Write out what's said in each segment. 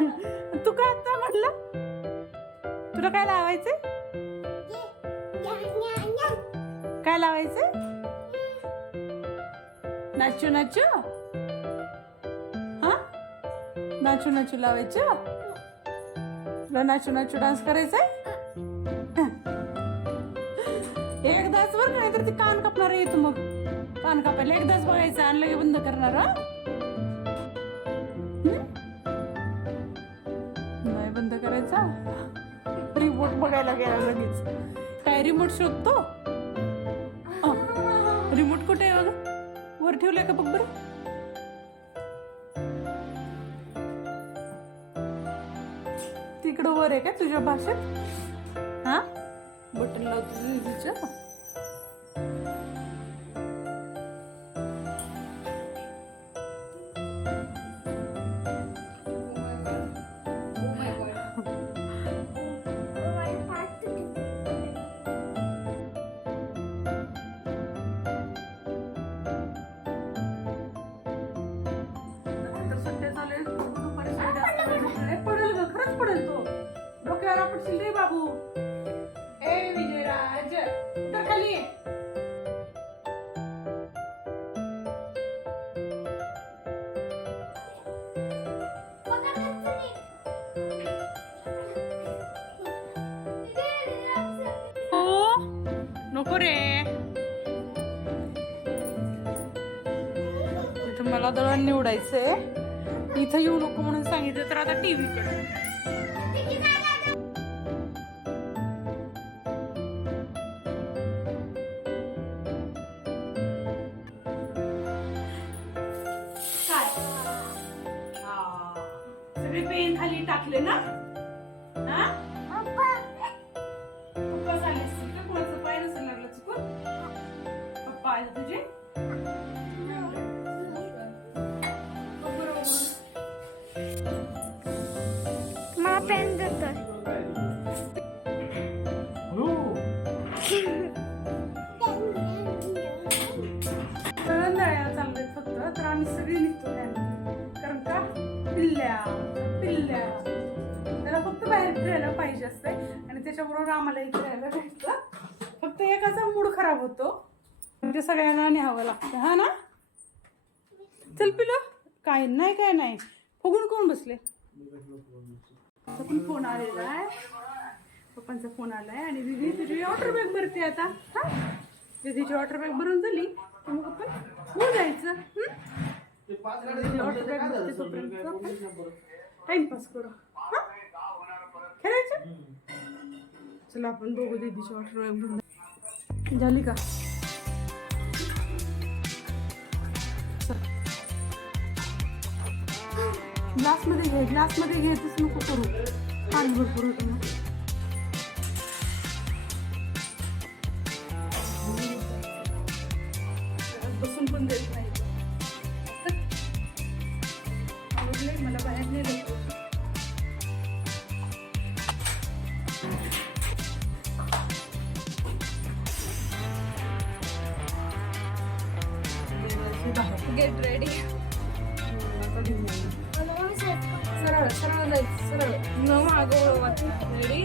तू काय आता म्हटलं तुला काय लावायचंय? काय लावायचंय? नाचू नाचू हा नाचू नाचू लावायचं तुला नाचू नाचू डान्स करायचंय एकदाच बर नाही तर ती कान कापणार आहे तू मग कान कापायला एकदाच बघायचं आणि लगे बंद करणार हा नाही बंद करायचा रिमोट बघायला गेला लगेच काय रिमोट शोधतो रिमोट कुठे आहे बघ वर ठेवलंय का बघ बरं तिकडं वर आहे का तुझ्या भाषेत हा बटन लावतो दीदीचं पडेल ग खरंच पडेल तो डोक्यावर आपटशील रे बाबू ए विजयराज उतर खाली नको रे इथं मला दळण निवडायचंय इथं येऊ नको म्हणून सांगितलं तर आता टीव्ही कडे सगळे पेन खाली टाकले ना हा पप्पा झाले असतील का कोणाचं पाय नसेल लागलं चुकून पप्पा आले तुझे मला पेन देतोय चाललंय फक्त तर आम्ही सगळे निघतो कारण का पिल्ल्या पिल्ल्या त्याला फक्त बाहेर फिरायला पाहिजे असते आणि त्याच्याबरोबर आम्हालाही फिरायला भेटतं फक्त एकाचा मूड खराब होतो म्हणजे सगळ्यांना न्यावं लागतं हा ना चल पिलो काय नाही फुगून कोण बसले पण फोन आलेला आहे पप्पांचा फोन आलाय आणि दीदी तुझी वॉटर बॅग भरते आता हा दीदीची वॉटर बॅग भरून झाली तर मग आपण हो जायचं वॉटर बॅग भरते तोपर्यंत टाइमपास करू हा खेळायचं चला आपण बघू दीदीची वॉटर बॅग भरून झाली का ग्लासमध्ये घ्यायचंच नको करू पाणी भरपूर होतं ना बसून पण देत नाही आवडले मला बाहेर नाही देत गेट रेडी सरळ सरळ जायचं सरळ न मागं रेडी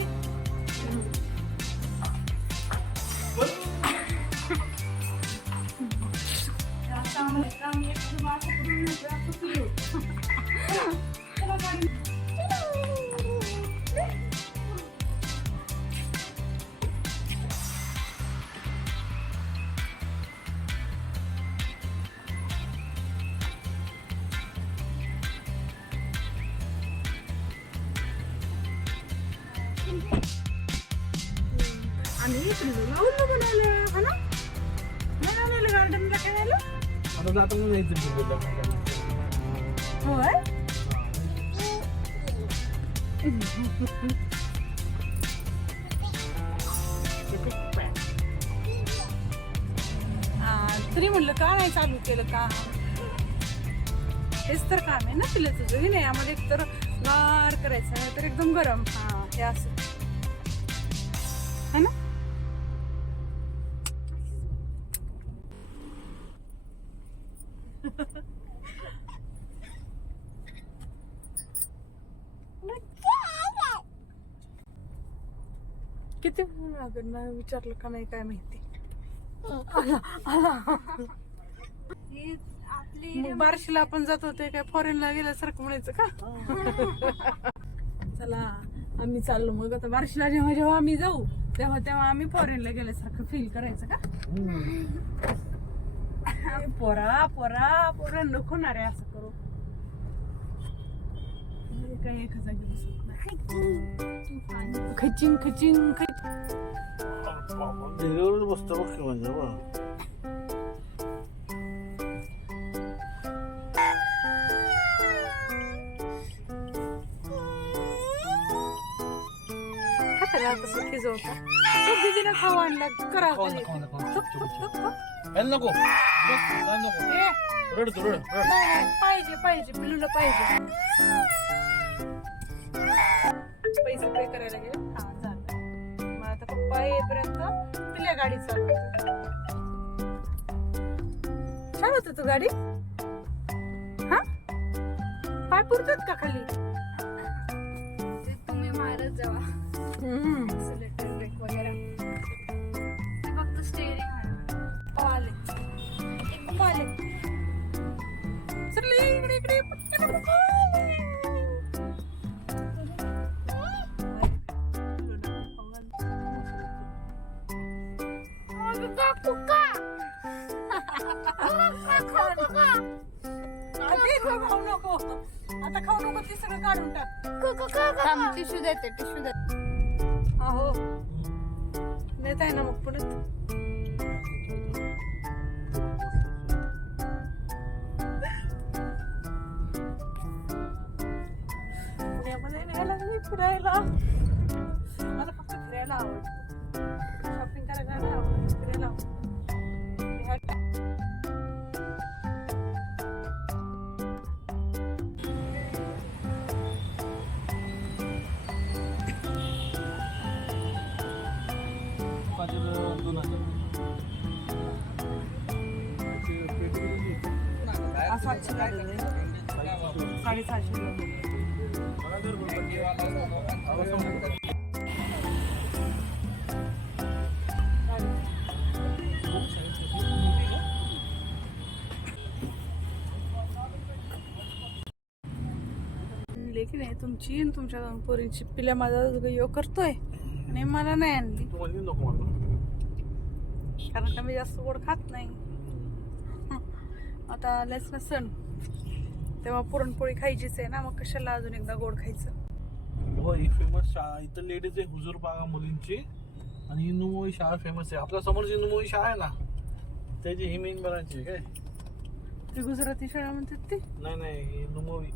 आम्ही लावून बनवलं हा ना नाही आलेलं गार्डनला काय झालं आता जाताना जायचं होय तरी म्हणलं का नाही चालू केलं का हेच तर काम आहे ना तुला तुझं हे नाही यामध्ये एक तर गार करायचं नाही तर एकदम गरम हा हे असं है ना किती लागणार विचारलं का नाही काय माहिती. मग बार्शीला आपण जात होते काय फॉरेनला गेल्यासारखं म्हणायचं का. चला आम्ही चाललो मग आता बार्शीला. जेव्हा जेव्हा आम्ही जाऊ तेव्हा तेव्हा आम्ही फॉरेनला गेल्यासारखं फील करायचं का. पोरा पोरा पोरा नको ना रे असं करू. काही एका जागी बसत नाही. खचिंग खचिंग बसतो बघ म्हणजे बा. दीदीला खाऊ आणला करा. नको रडतो रड. पाहिजे पाहिजे पिलूला पाहिजे. पैसे पे करायला गेले. हा झालं. मग आता पप्पा येईपर्यंत पिल्या गाडी चालवतो. छान होत तू गाडी. हा पाय पुरतात का खाली. तुम्ही मारत जावा. सिलेक्टर ब्रेक वगैरे ते फक्त स्टेअरिंग आहे. आले आले. चल इकडे इकडे पटकन खाऊ नको. आता खाऊ नको. ते सगळं काढून टाक. टिश्यू देते टिश्यू देते. अहो नेत आहे ना मग पुण्यात. पुण्यामध्ये न्यायला नाही फिरायला. मला फक्त फिरायला आवडतं. शॉपिंग करायला नाही आवडत. फिरायला आवडतं. सातशे लागले. 750 लेकिन आहे तुमची आणि तुमच्या पोरींची. पिल्या माझा योग करतोय आणि मला नाही आणली. कारण का मी जास्त गोड खात नाही. आता आलेच ना सण तेव्हा पुरणपोळी खायचीच आहे ना. मग कशाला अजून एकदा गोड खायचं. हो ही फेमस शाळा इथं लेडीज आहे हुजूर बागा मुलींची. आणि नुमोई शाळा फेमस आहे. आपल्या समोरची नुमोई शाळा आहे ना त्याची ही मेन ब्रांच काय. ती गुजराती शाळा म्हणतात ती. नाही नाही ही नुमोई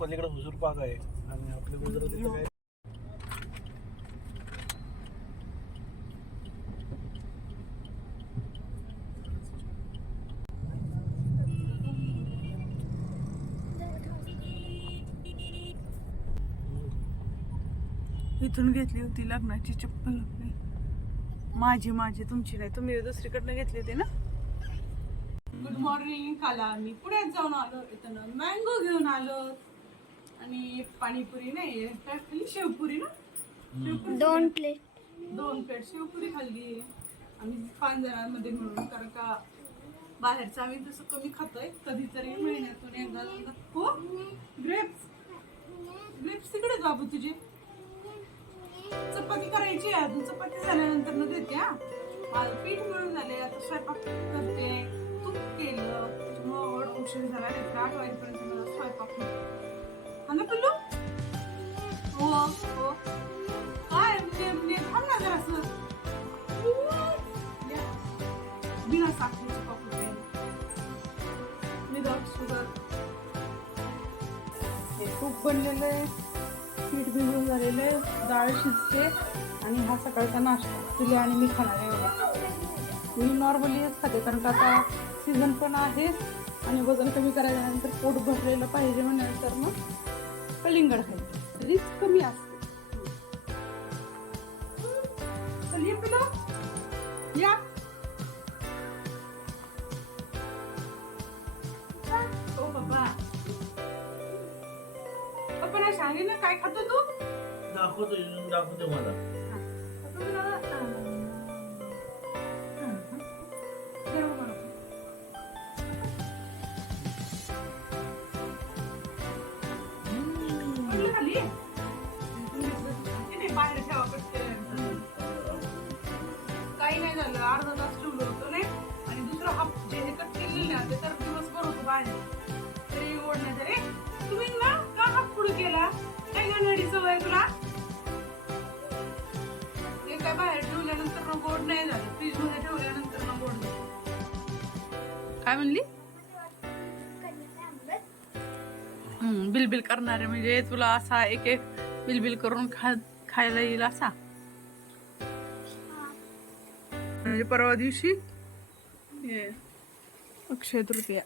पलीकडे हुजूर बाग आहे. आणि आपल्या गुजरातीचं काय. इथून घेतली होती लग्नाची चप्पल. माझी तुमची नाही. तुम्ही दुसरीकडनं घेतली होती ना. Good morning. काल आम्ही पुण्यात जाऊन आलो. इथं मँगो घेऊन आलो आणि पाणीपुरी नाही काय खाल्ली. शेवपुरी ना. शेवपुरी 2 प्लेट. 2 प्लेट शेवपुरी खाल्ली आम्ही 5 जणांमध्ये मिळून. कारण का बाहेरचं आम्ही तसं कमी खातोय. कधीतरी महिन्यातून एकदा. हो ग्रेप्स तिकडे बाबू तुझे. चपाती करायची. अजून चपाती झाल्यानंतर न देते. हा माझं पीठ मिळून झाले. आता स्वयंपाक करते. तूप केलं. मग उशीर झाला. 8 वाजेपर्यंत मला स्वयंपाक हा ना पिल्लू. हो हो काय थांब ना जरा असं. बिना साखरेची कॉफी विदाउट शुगर. हे तूप बनलेलं आहे. पीठ भिजून झालेलं आहे. डाळ शिजते. आणि हा सकाळचा नाश्ता तुला आणि मी खाणार आहे. मी नॉर्मलीच खाते कारण का आता सीझन पण आहे आणि वजन कमी करायच्यानंतर पोट भरलेलं पाहिजे म्हणल्यानंतर मग कलिंगड खायचं. रिस्क कमी असते. चल ये पिलो या. ओ बाबा पप्पा ना सांगे ना काय खातो तू. दाखवतो मला. बाहेर ठेवा काही नाही झालं, अर्धा तास ठेवलं होतं नाही आणि दुसरं हाफ जे कट केलेलं ना ते तर दिवसभर होतं बाहेर तरी ओढण्यात. रे तुम्ही ना का हाफ पुढे केला? काय घाणेरडी सवय तुला? ते काय बाहेर ठेवल्यानंतर ना गोड नाही झालं, फ्रीज मध्ये ठेवल्यानंतर ना गोड झालं. काय म्हणली? बिलबिल करणारे म्हणजे तुला असा एक एक बिलबिल करून खायला येईल असा. म्हणजे परवा दिवशी अक्षय तृतीया